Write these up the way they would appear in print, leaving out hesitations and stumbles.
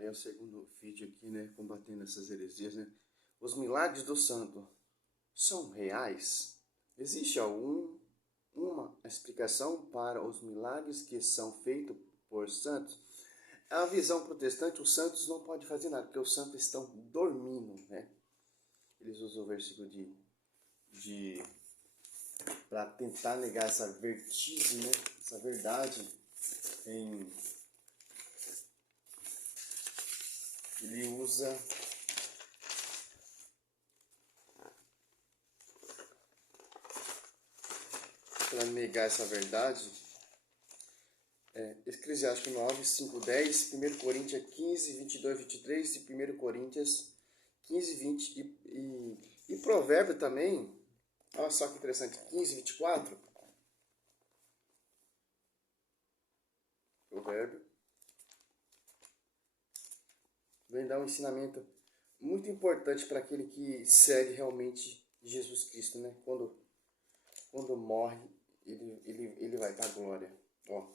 É o segundo vídeo aqui, né, combatendo essas heresias, né? Os milagres do santo são reais? Existe uma explicação para os milagres que são feitos por santos? A visão protestante, os santos não podem fazer nada, porque os santos estão dormindo, né? Eles usam o versículo para tentar negar essa vertigem, né? Essa verdade ele usa para negar essa verdade, Eclesiastes 9, 5, 10, 1 Coríntios 15, 22, 23 e 1 Coríntios 15, 20 e Provérbio também, olha só que interessante, 15, 24, Provérbio, vem dar um ensinamento muito importante para aquele que segue realmente Jesus Cristo, né? Quando morre, ele vai para a glória. Ó,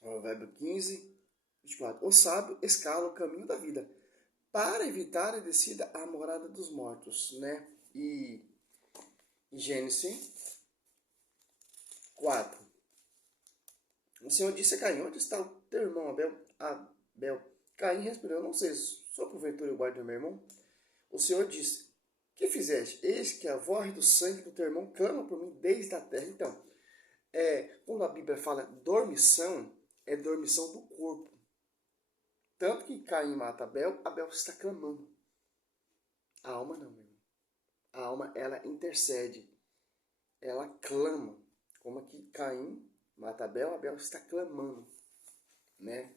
Provérbio 15, 24. O sábio escala o caminho da vida para evitar a descida à morada dos mortos, né? E em Gênesis 4. O Senhor disse a Caim: onde está o teu irmão Abel? Caim respondeu: não sei, sou porventura o guarda do meu irmão? O Senhor disse: que fizeste? Eis que a voz do sangue do teu irmão clama por mim desde a terra. Então, quando a Bíblia fala dormição, é dormição do corpo. Tanto que Caim mata Abel, Abel está clamando. A alma não, meu irmão. A alma, ela intercede. Ela clama. Como aqui Caim mata Abel, Abel está clamando, né?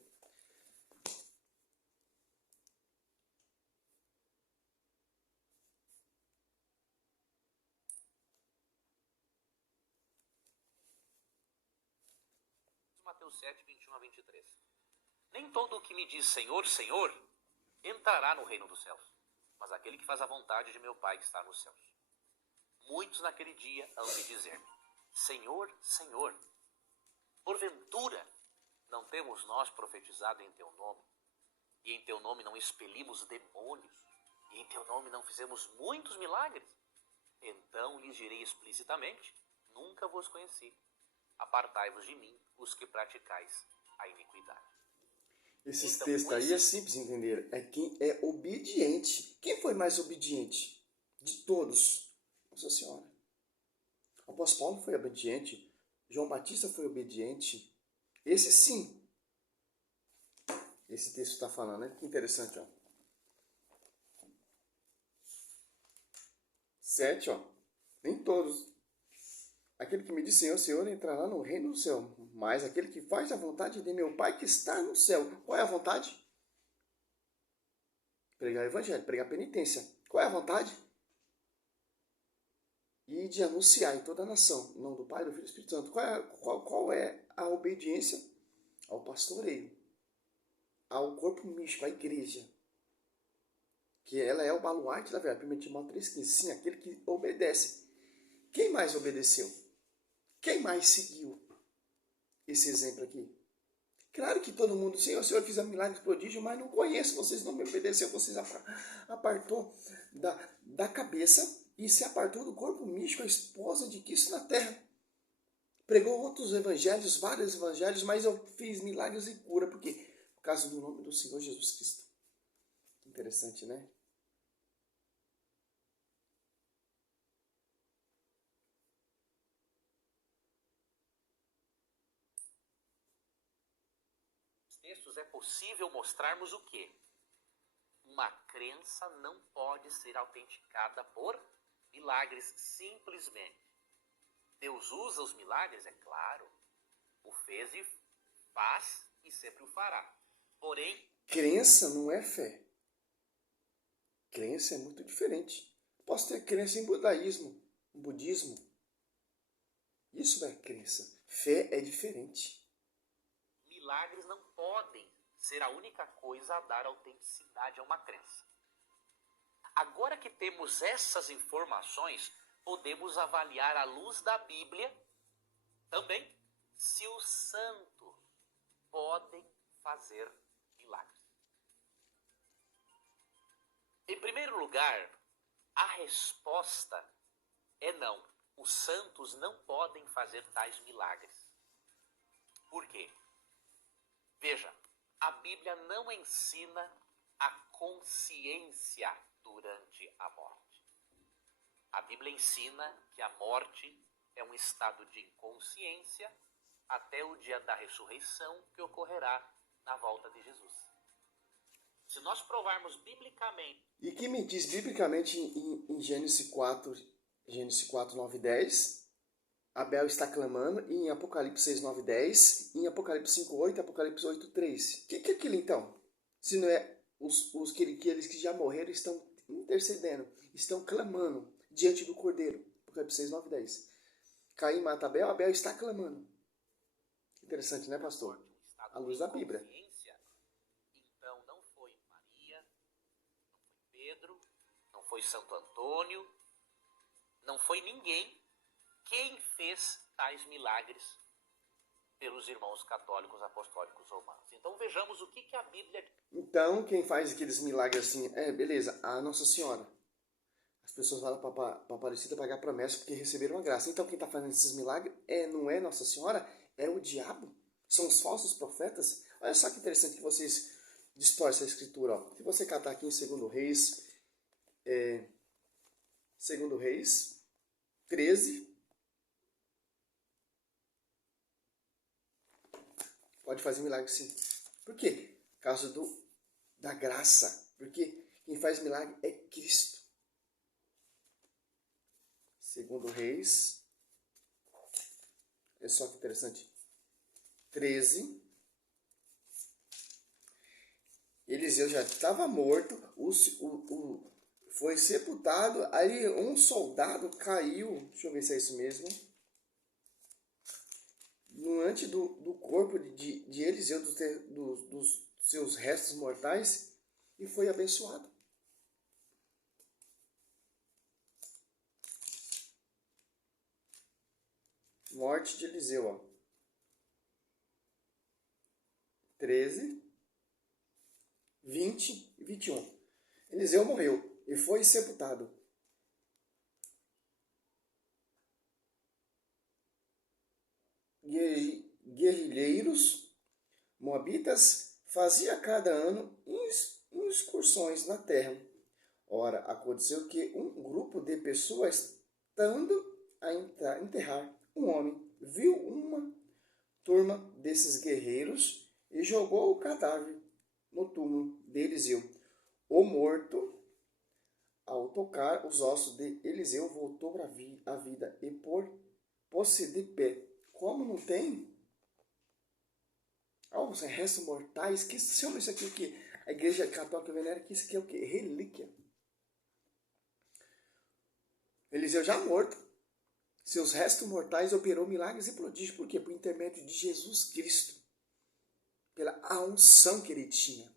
Mateus 7, 21 a 23. Nem todo o que me diz Senhor, Senhor, entrará no reino dos céus, mas aquele que faz a vontade de meu Pai que está nos céus. Muitos naquele dia hão de dizer-me: Senhor, Senhor, porventura não temos nós profetizado em teu nome, e em teu nome não expelimos demônios, e em teu nome não fizemos muitos milagres? Então lhes direi explicitamente: nunca vos conheci. Apartai-vos de mim, os que praticais a iniquidade. Esses textos aí é simples de entender. É quem é obediente. Quem foi mais obediente de todos? Nossa Senhora. O apóstolo Paulo foi obediente. João Batista foi obediente. Esse sim. Esse texto está falando, né? Que interessante, ó. 7, ó. Nem todos. Aquele que me diz Senhor, Senhor, entrará no reino do céu. Mas aquele que faz a vontade de meu Pai que está no céu. Qual é a vontade? Pregar o evangelho, pregar a penitência. Qual é a vontade? E de anunciar em toda a nação, em nome do Pai, do Filho e do Espírito Santo. Qual é a obediência? Ao pastoreio, ao corpo místico, à igreja. Que ela é o baluarte da verdade. 1 Timóteo 3,15. Sim, aquele que obedece. Quem mais obedeceu? Quem mais seguiu esse exemplo aqui? Claro que todo mundo, Senhor, fiz milagres, prodígios, mas não conheço, vocês não me obedeceram, vocês apartou da cabeça e se apartou do corpo místico, a esposa de Cristo na terra. Pregou outros evangelhos, vários evangelhos, mas eu fiz milagres e cura, por quê? Por causa do nome do Senhor Jesus Cristo. Interessante, né? Textos é possível mostrarmos o quê? Uma crença não pode ser autenticada por milagres simplesmente. Deus usa os milagres, é claro. O fez e faz e sempre o fará. Porém, crença não é fé. Crença é muito diferente. Posso ter crença em budaísmo, em budismo. Isso é crença. Fé é diferente. Milagres não podem ser a única coisa a dar autenticidade a uma crença. Agora que temos essas informações, podemos avaliar à luz da Bíblia também se os santos podem fazer milagres. primeiro lugar, a resposta é não. Os santos não podem fazer tais milagres. Por quê? Veja, a Bíblia não ensina a consciência durante a morte. A Bíblia ensina que a morte é um estado de inconsciência até o dia da ressurreição, que ocorrerá na volta de Jesus. Se nós provarmos biblicamente... E que me diz biblicamente em Gênesis 4, 9 e 10, Abel está clamando, e em Apocalipse 6, 9 e 10, em Apocalipse 5, 8, Apocalipse 8, 3. O que é aquilo então? Se não é aqueles que já morreram estão intercedendo, estão clamando diante do Cordeiro. Apocalipse 6, 9 e 10. Caim mata Abel, Abel está clamando. Interessante, né, pastor? À luz da Bíblia. Então não foi Maria, não foi Pedro, não foi Santo Antônio, não foi ninguém quem fez tais milagres pelos irmãos católicos apostólicos romanos. Então vejamos o que a Bíblia... Então quem faz aqueles milagres assim, beleza, a Nossa Senhora. As pessoas vão para Aparecida pagar promessa porque receberam a graça. Então quem está fazendo esses milagres não é Nossa Senhora, é o diabo. São os falsos profetas. Olha só que interessante que vocês distorcem a escritura. Ó. Se você catar aqui em 2 Reis, 2 Reis 13, pode fazer milagre sim. Por quê? Por causa da graça. Porque quem faz milagre é Cristo. 2 Reis, é só que interessante, 13, Eliseu já estava morto, foi sepultado, aí um soldado caiu, deixa eu ver se é isso mesmo, diante do corpo de Eliseu, dos seus restos mortais, e foi abençoado. Morte de Eliseu, ó. 13, 20 e 21. Eliseu morreu e foi sepultado. Guerrilheiros moabitas faziam cada ano excursões na terra. Ora, aconteceu que um grupo de pessoas, estando a enterrar um homem, viu uma turma desses guerreiros e jogou o cadáver no túmulo de Eliseu. O morto, ao tocar os ossos de Eliseu, voltou para a vida e pôs-se de pé. Como não tem? Os restos mortais, que chama isso aqui o que a igreja católica venera, que isso aqui é o que? Relíquia. Eliseu já morto. Seus restos mortais operou milagres e prodígios. Por quê? Por intermédio de Jesus Cristo. Pela unção que ele tinha.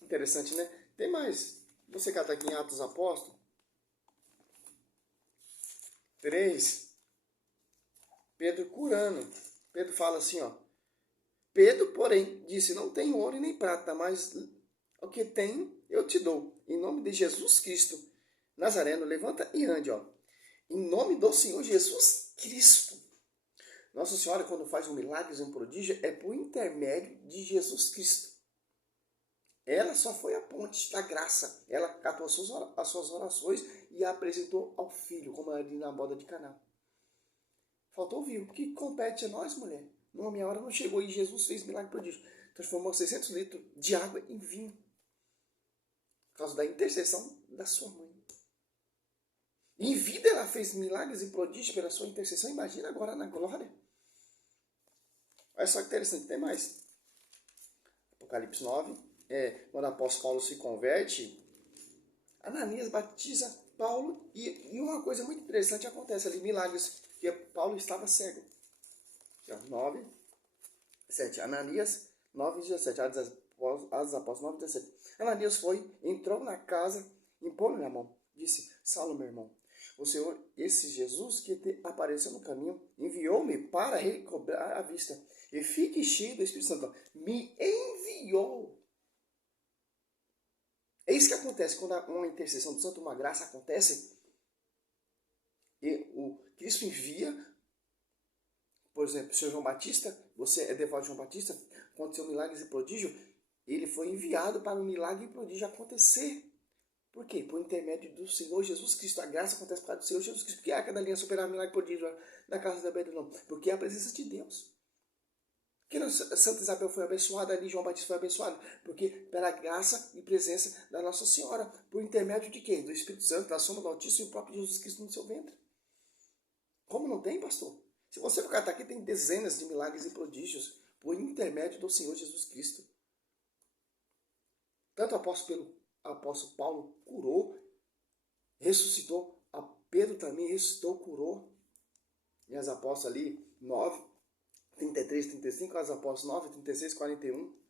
Interessante, né? Tem mais. Você cata aqui em Atos Apóstolos 3. Pedro curando. Pedro fala assim, ó. Pedro, porém, disse, não tenho ouro nem prata, mas o que tenho eu te dou. Em nome de Jesus Cristo Nazareno, levanta e ande, ó. Em nome do Senhor Jesus Cristo. Nossa Senhora, quando faz um milagre, um prodígio, é por intermédio de Jesus Cristo. Ela só foi a ponte da graça. Ela catou as suas orações e a apresentou ao Filho, como ali na boda de Caná. Faltou ouvir. O que compete a nós, mulher? Não, a minha hora não chegou e Jesus fez milagre prodígio. Transformou 600 litros de água em vinho. Por causa da intercessão da sua mãe. Em vida ela fez milagres e prodígios pela sua intercessão. Imagina agora na glória. Olha só que interessante, tem mais. Apocalipse 9. Quando o apóstolo Paulo se converte, Ananias batiza Paulo e uma coisa muito interessante acontece ali, milagres, porque Paulo estava cego. 9, 7. Ananias 9, 17. Atos Apóstolos 9, 17. Ananias entrou na casa, impôs-lhe a mão, disse, Saulo, meu irmão, o Senhor, esse Jesus que te apareceu no caminho, enviou-me para recobrar a vista. E fique cheio do Espírito Santo. Me enviou. É isso que acontece quando uma intercessão do santo, uma graça acontece, e o Cristo envia, por exemplo, o Senhor João Batista, você é devoto de João Batista, aconteceu milagres e prodígio, ele foi enviado para o milagre e prodígio acontecer. Por quê? Por intermédio do Senhor Jesus Cristo. A graça acontece por causa do Senhor Jesus Cristo. Porque a Arca da Aliança superava milagre e prodígio na casa da Bethlehem? Não. Porque é a presença de Deus. Porque Santa Isabel foi abençoada ali, João Batista foi abençoado. Porque pela graça e presença da Nossa Senhora. Por intermédio de quem? Do Espírito Santo, da soma do Altíssimo e o próprio Jesus Cristo no seu ventre. Como não tem, pastor? Se você for catar aqui, tem dezenas de milagres e prodígios por intermédio do Senhor Jesus Cristo. Tanto o apóstolo Paulo curou, ressuscitou, a Pedro também ressuscitou, curou. E as apóstolas ali, 9, 33, 35, as apóstolas 9, 36, 41.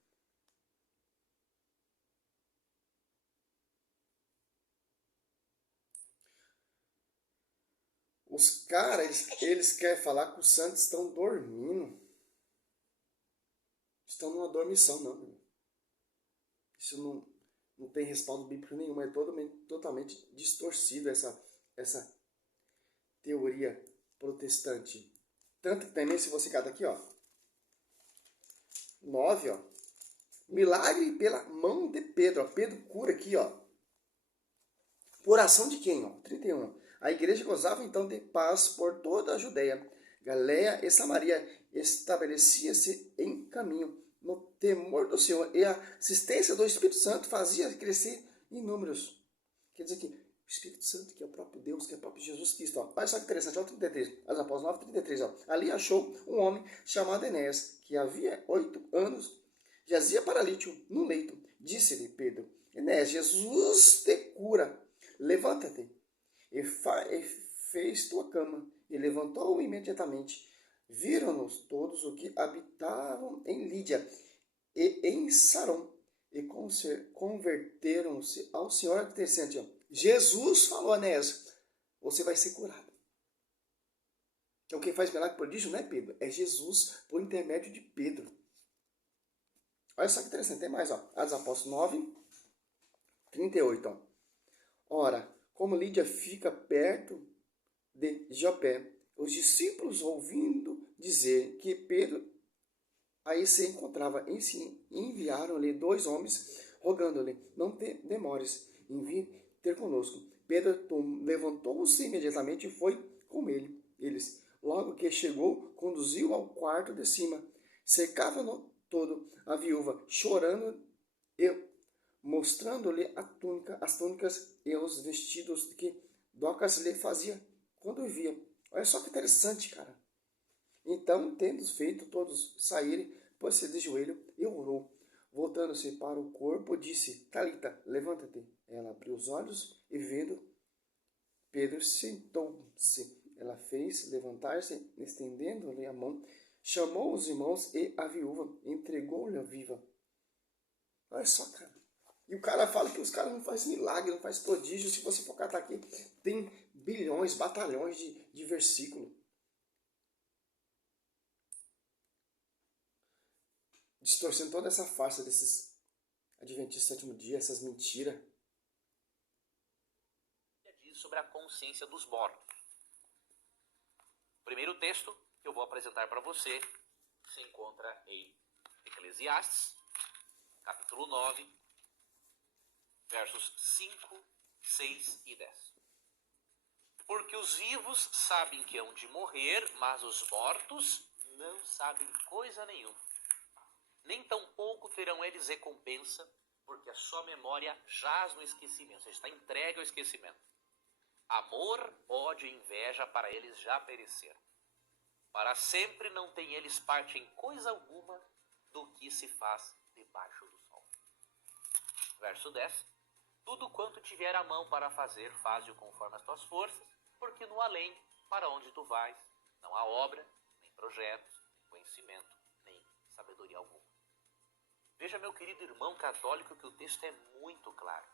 Os caras, eles querem falar que os santos estão dormindo. Estão numa dormição, não. Isso não tem respaldo bíblico nenhum. É totalmente distorcido essa teoria protestante. Tanto que também, se você catar aqui, ó, 9, ó, milagre pela mão de Pedro. Ó, Pedro cura aqui, ó. Por ação de quem? Ó? 31. A igreja gozava então de paz por toda a Judeia, Galileia e Samaria. Estabelecia-se em caminho no temor do Senhor, e a assistência do Espírito Santo fazia crescer em números. Quer dizer que o Espírito Santo, que é o próprio Deus, que é o próprio Jesus Cristo. Ó. Olha só que interessante, ó, 33, as apóstolas 9, 33. Ó. Ali achou um homem chamado Enéas, que havia 8 anos, jazia paralítico no leito. Disse-lhe Pedro: Enéas, Jesus te cura, levanta-te e fez tua cama. E levantou-o imediatamente. Viram-nos todos os que habitavam em Lídia e em Saron, e converteram-se ao Senhor. Interessante, ó. Jesus falou a Enéas: você vai ser curado. Então quem faz milagre prodígio não é Pedro, é Jesus por intermédio de Pedro. Olha só que interessante, tem mais, ó. Atos Apóstolos 9, 38, ó. Ora, como Lídia fica perto de Jopé, os discípulos, ouvindo dizer que Pedro aí se encontrava em si, enviaram-lhe 2 homens, rogando-lhe: não te demores em vir ter conosco. Pedro levantou-se imediatamente e foi com eles. Logo que chegou, conduziu ao quarto de cima. Cercava-no todo a viúva, chorando e mostrando-lhe as túnicas e os vestidos que Dorcas lhe fazia quando via. Olha só que interessante, cara. Então, tendo feito todos saírem, pôs-se de joelho e orou. Voltando-se para o corpo, disse: Talita, levanta-te. Ela abriu os olhos e, vendo Pedro, sentou-se. Ela fez levantar-se, estendendo-lhe a mão, chamou os irmãos e a viúva, entregou-lhe a viva. Olha só, cara. E o cara fala que os caras não fazem milagre, não fazem prodígio. Se você for catar aqui, tem bilhões, batalhões de versículos. Distorcendo toda essa farsa desses adventistas do sétimo dia, essas mentiras. Diz sobre a consciência dos mortos. O primeiro texto que eu vou apresentar para você se encontra em Eclesiastes, capítulo 9, versos 5, 6 e 10. Porque os vivos sabem que hão de morrer, mas os mortos não sabem coisa nenhuma. Nem tampouco terão eles recompensa, porque a sua memória jaz no esquecimento, ou seja, está entregue ao esquecimento. Amor, ódio e inveja para eles já pereceram. Para sempre não têm eles parte em coisa alguma do que se faz debaixo do sol. Verso 10. Tudo quanto tiver a mão para fazer, faze-o conforme as tuas forças, porque no além, para onde tu vais, não há obra, nem projetos, nem conhecimento, nem sabedoria alguma. Veja, meu querido irmão católico, que o texto é muito claro.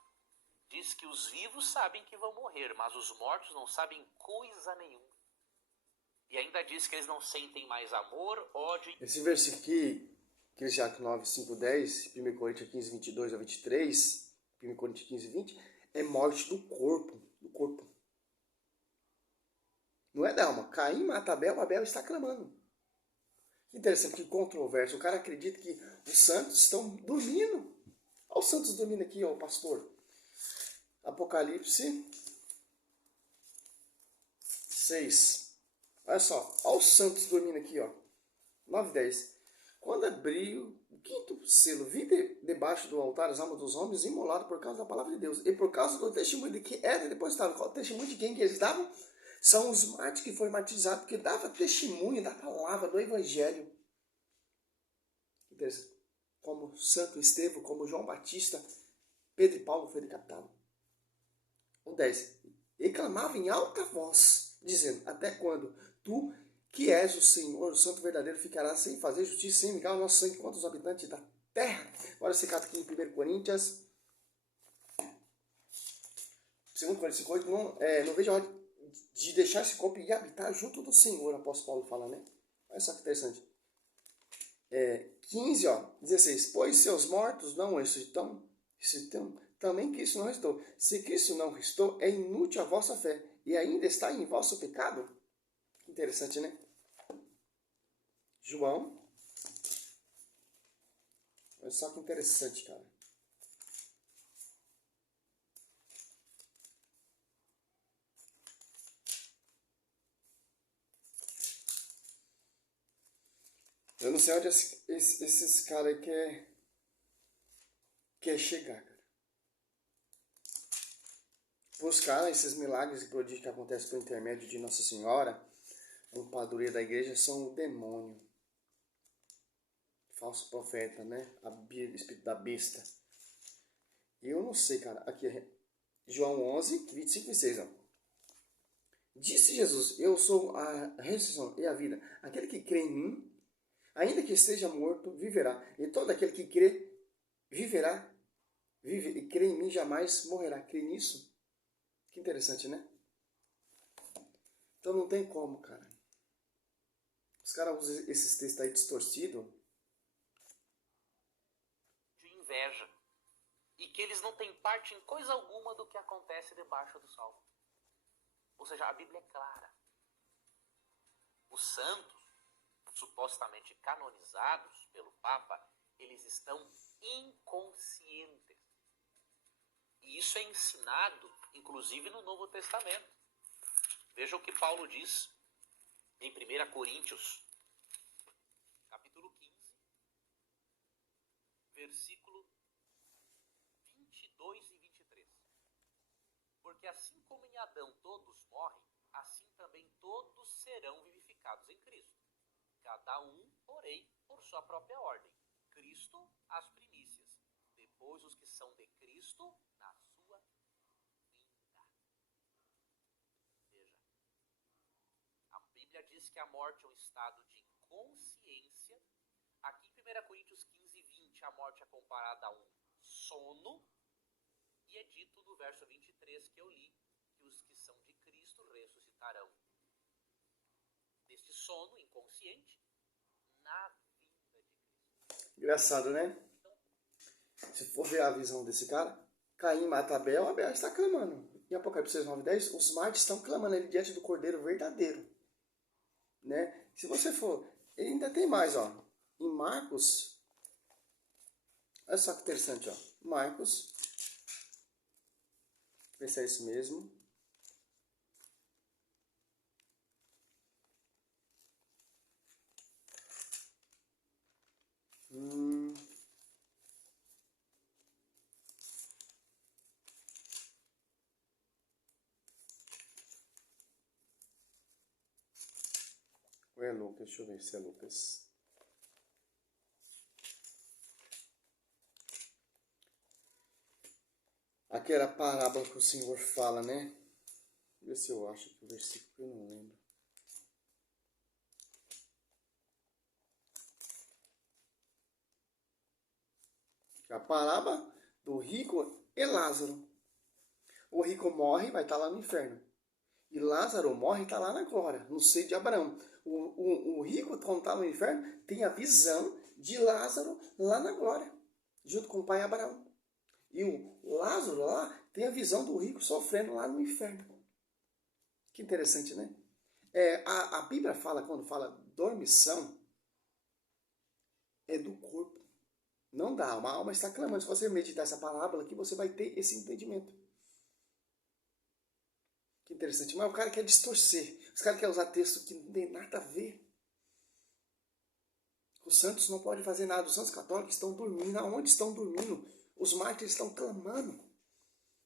Diz que os vivos sabem que vão morrer, mas os mortos não sabem coisa nenhuma. E ainda diz que eles não sentem mais amor, ódio... Esse versículo aqui, Eclesiastes 9, 5, 10, 1 Coríntios 15, 22 a 23, 1 Coríntios 15, 20, é morte do corpo. Do corpo. Não é da alma. Caim mata Abel, Abel está clamando. Que interessante, que controverso. O cara acredita que os santos estão dormindo. Olha os santos dormindo aqui, ó, pastor. Apocalipse 6. Olha só, olha os santos dormindo aqui, ó. 9 e 10. Quando abriu o quinto selo, vi debaixo do altar as almas dos homens imolados por causa da palavra de Deus e por causa do testemunho de que era depositado. Qual o testemunho de quem que eles davam? São os mártires que foram martirizados, porque dava testemunho da palavra, do evangelho. Como Santo Estevão, como João Batista, Pedro e Paulo foi decapitado. O 10. E clamava em alta voz, dizendo, até quando tu, que és o Senhor, o Santo verdadeiro, ficará sem fazer justiça, sem vingar o nosso sangue contra os habitantes da terra. Agora você cata aqui em 1 Coríntios, 2 Coríntios 5, não vejo a hora de deixar esse corpo e habitar junto do Senhor, o apóstolo Paulo fala, né? Olha só que interessante. 15, 16. Pois seus mortos não ressuscitam, também Cristo não ressuscitou. Se Cristo não ressuscitou, é inútil a vossa fé, e ainda está em vosso pecado. Interessante, né? João. Olha só que interessante, cara. Eu não sei onde esses caras aí quer chegar, cara. Buscar esses milagres e prodígios que acontecem por intermédio de Nossa Senhora, um padroeiro da igreja, são o demônio. Falso profeta, né? Espírito da besta. E eu não sei, cara. Aqui é João 11, 25 e 6, ó. Disse Jesus, eu sou a ressurreição e a vida. Aquele que crê em mim, ainda que esteja morto, viverá. E todo aquele que crê, viverá. Vive e crê em mim, jamais morrerá. Crê nisso? Que interessante, né? Então não tem como, cara. Os caras usam esses textos aí distorcidos. De inveja. E que eles não têm parte em coisa alguma do que acontece debaixo do sol. Ou seja, a Bíblia é clara. Os santos, supostamente canonizados pelo Papa, eles estão inconscientes. E isso é ensinado, inclusive, no Novo Testamento. Veja o que Paulo diz em 1 Coríntios, capítulo 15, versículo 22 e 23. Porque assim como em Adão todos morrem, assim também todos serão vivificados em Cristo. Cada um, porém, por sua própria ordem. Cristo, as primícias. Depois os que são de Cristo, na sua vinda. Veja, a Bíblia diz que a morte é um estado de inconsciência. Aqui em 1 Coríntios 15, 20, a morte é comparada a um sono. E é dito no verso 23 que eu li, que os que são de Cristo ressuscitarão deste sono inconsciente na vinda de Cristo. Engraçado, né? Se for ver a visão desse cara, Caim mata Abel, Abel está clamando. Em Apocalipse 9, 10, os mártires estão clamando ali diante do Cordeiro verdadeiro. Né? Se você for, ele ainda tem mais, ó. Em Marcos, olha só que interessante, ó. Marcos, ver se é isso mesmo. Ou é Lucas? Deixa eu ver se é Lucas. Aquela parábola que o Senhor fala, né? Vê se eu acho que o versículo eu não lembro. A parábola do rico e Lázaro. O rico morre e vai estar lá no inferno. E Lázaro morre e está lá na glória, no seio de Abraão. O rico, quando está no inferno, tem a visão de Lázaro lá na glória, junto com o pai Abraão. E o Lázaro lá tem a visão do rico sofrendo lá no inferno. Que interessante, né? A Bíblia fala, quando fala dormição, é do corpo, não da alma. A alma está clamando. Se você meditar essa parábola aqui, você vai ter esse entendimento. Que interessante. Mas o cara quer distorcer. Os caras querem usar texto que não tem nada a ver. Os santos não podem fazer nada. Os santos católicos estão dormindo. Aonde estão dormindo? Os mártires estão clamando.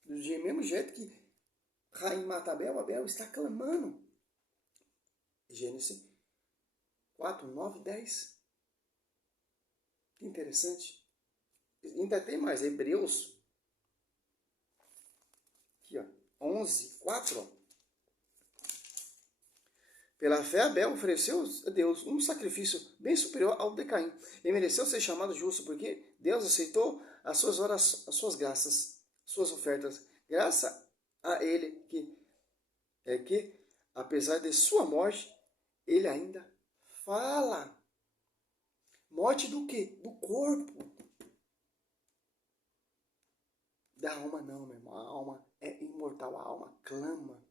Do mesmo jeito que Rainha mata Abel está clamando. Gênesis 4, 9, 10. Que interessante. Ainda tem mais. Hebreus aqui, ó, 11, 4. Ó. Pela fé, Abel ofereceu a Deus um sacrifício bem superior ao de Caim. E mereceu ser chamado justo, porque Deus aceitou as suas orações, as suas graças, suas ofertas. Graças a ele que, apesar de sua morte, ele ainda fala. Morte do quê? Do corpo. Da alma não, meu irmão. A alma é imortal, a alma clama.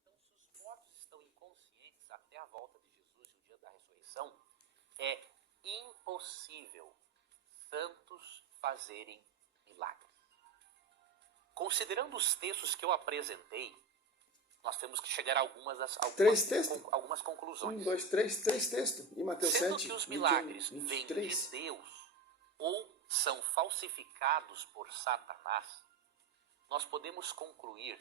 Então, se os mortos estão inconscientes até a volta de Jesus e o dia da ressurreição, é impossível santos fazerem milagres. Considerando os textos que eu apresentei, nós temos que chegar a algumas conclusões. 1, 2, 3 textos. E Mateus Sendo 7, que os milagres 21, vêm 23. de Deus ou são falsificados por Satanás, nós podemos concluir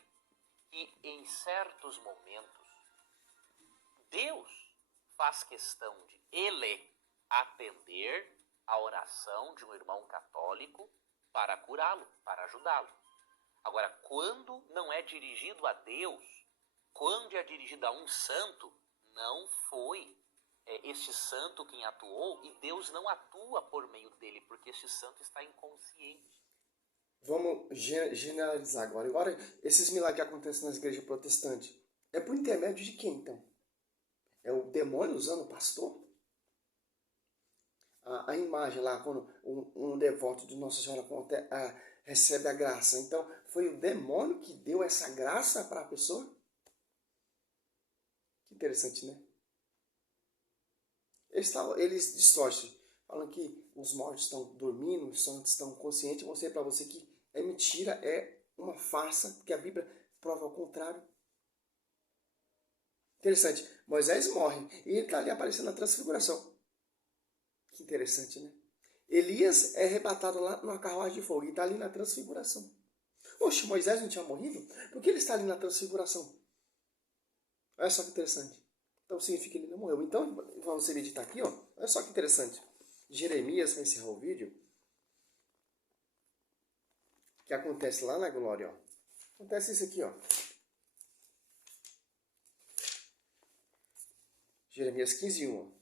que em certos momentos Deus faz questão de atender a oração de um irmão católico para curá-lo, para ajudá-lo. Agora, quando não é dirigido a Deus, quando é dirigido a um santo, não foi este santo quem atuou e Deus não atua por meio dele, porque este santo está inconsciente. Vamos generalizar agora. Agora, esses milagres que acontecem nas igrejas protestantes, é por intermédio de quem, então? É o demônio usando o pastor? A imagem lá, quando um devoto de Nossa Senhora recebe a graça. Então, foi o demônio que deu essa graça para a pessoa? Que interessante, né? Eles distorcem, falam que os mortos estão dormindo, os santos estão conscientes. Eu vou mostrar para você que é mentira, é uma farsa, porque a Bíblia prova ao contrário. Interessante. Moisés morre e ele está ali aparecendo na transfiguração. Que interessante, né? Elias é arrebatado lá numa carruagem de fogo e está ali na transfiguração. Oxe, Moisés não tinha morrido? Por que ele está ali na transfiguração? Olha só que interessante. Então significa que ele não morreu. Então, vamos meditar aqui, ó. Olha só que interessante. Jeremias vai encerrar o vídeo. Que acontece lá na glória, ó. Acontece isso aqui, ó. Jeremias 15, 1, ó.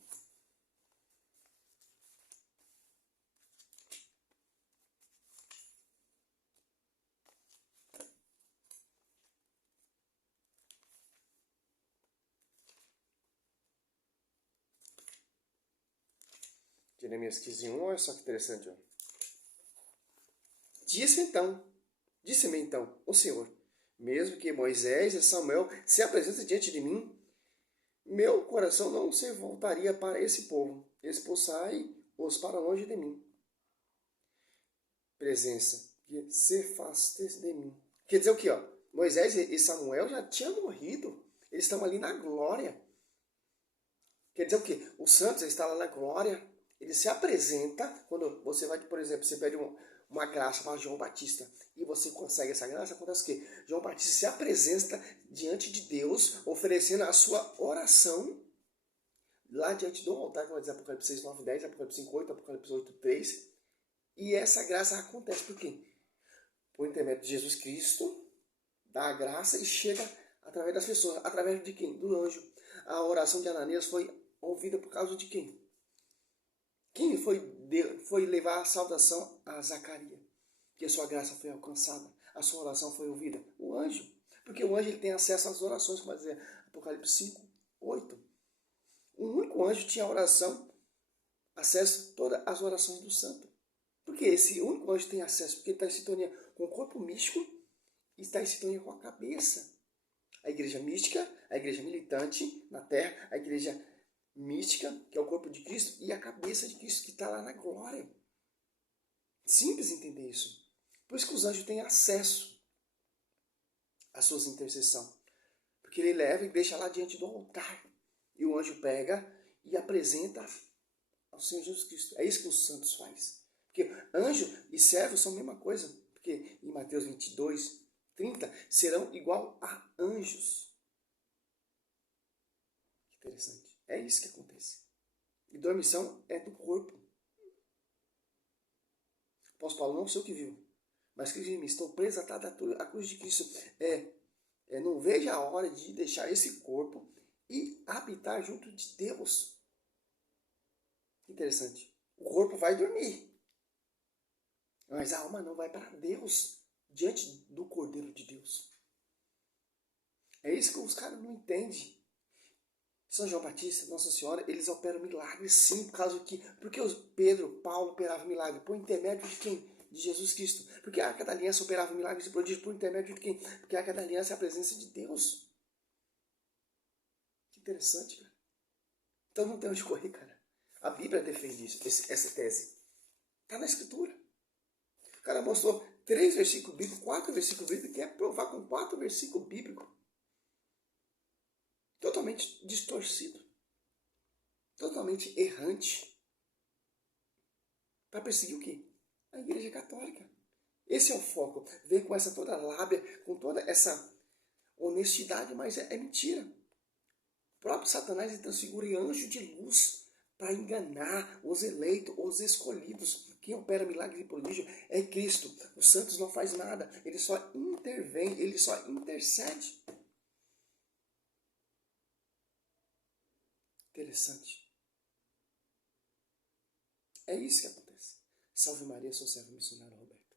Jeremias 15, 1, olha só que interessante, ó. Disse-me então o Senhor, mesmo que Moisés e Samuel se apresentem diante de mim, meu coração não se voltaria para esse povo, expulsai-os para longe de mim. Presença, que se afastes de mim. Quer dizer o que, ó? Moisés e Samuel já tinham morrido, eles estão ali na glória. Quer dizer o quê? Os santos estão lá na glória. Ele se apresenta, quando você vai, por exemplo, você pede uma graça para João Batista e você consegue essa graça, acontece o quê? João Batista se apresenta diante de Deus, oferecendo a sua oração lá diante do altar, que vai dizer Apocalipse 6, 9, 10, Apocalipse 5, 8, Apocalipse 8, 3. E essa graça acontece por quê? Por intermédio de Jesus Cristo, dá a graça e chega através das pessoas. Através de quem? Do anjo. A oração de Ananias foi ouvida por causa de quem? Quem foi levar a saudação a Zacarias? Que a sua graça foi alcançada, a sua oração foi ouvida? O anjo. Porque o anjo ele tem acesso às orações, como vai dizer Apocalipse 5. 8. Um único anjo tinha oração, acesso a todas as orações do santo. Por que esse único anjo tem acesso? Porque ele está em sintonia com o corpo místico e está em sintonia com a cabeça. A igreja mística, a igreja militante na terra, a igreja mística, que é o corpo de Cristo, e a cabeça de Cristo, que está lá na glória. Simples entender isso. Por isso que os anjos têm acesso às suas intercessões. Porque ele leva e deixa lá diante do altar. E o anjo pega e apresenta ao Senhor Jesus Cristo. É isso que os santos fazem. Porque anjo e servo são a mesma coisa. Porque em Mateus 22, 30, serão igual a anjos. Que interessante. É isso que acontece. E dormição é do corpo. O apóstolo Paulo, não sei o que viu, mas que me estou preso atado à cruz de Cristo. Não vejo a hora de deixar esse corpo e habitar junto de Deus. Interessante. O corpo vai dormir, mas a alma não vai para Deus, diante do Cordeiro de Deus. É isso que os caras não entendem. São João Batista, Nossa Senhora, eles operam milagres sim, porque os Pedro, Paulo operavam milagre por intermédio de quem? De Jesus Cristo. Porque a Arca da Aliança operava milagres e prodígios por intermédio de quem? Porque a Arca da Aliança é a presença de Deus. Que interessante, cara. Então não tem onde correr, cara. A Bíblia defende isso, essa tese. Está na Escritura. O cara mostrou 3 versículos bíblicos, 4 versículos bíblicos, quer provar com 4 versículos bíblicos. Totalmente distorcido. Totalmente errante. Para perseguir o quê? A Igreja Católica. Esse é o foco. Vem com essa toda lábia, com toda essa honestidade, mas é mentira. O próprio Satanás ele transfigura em anjo de luz para enganar os eleitos, os escolhidos. Quem opera milagre e prodígio é Cristo. Os santos não faz nada. Ele só intervém, ele só intercede. Interessante. É isso que acontece. Salve Maria, sou servo missionário Roberto.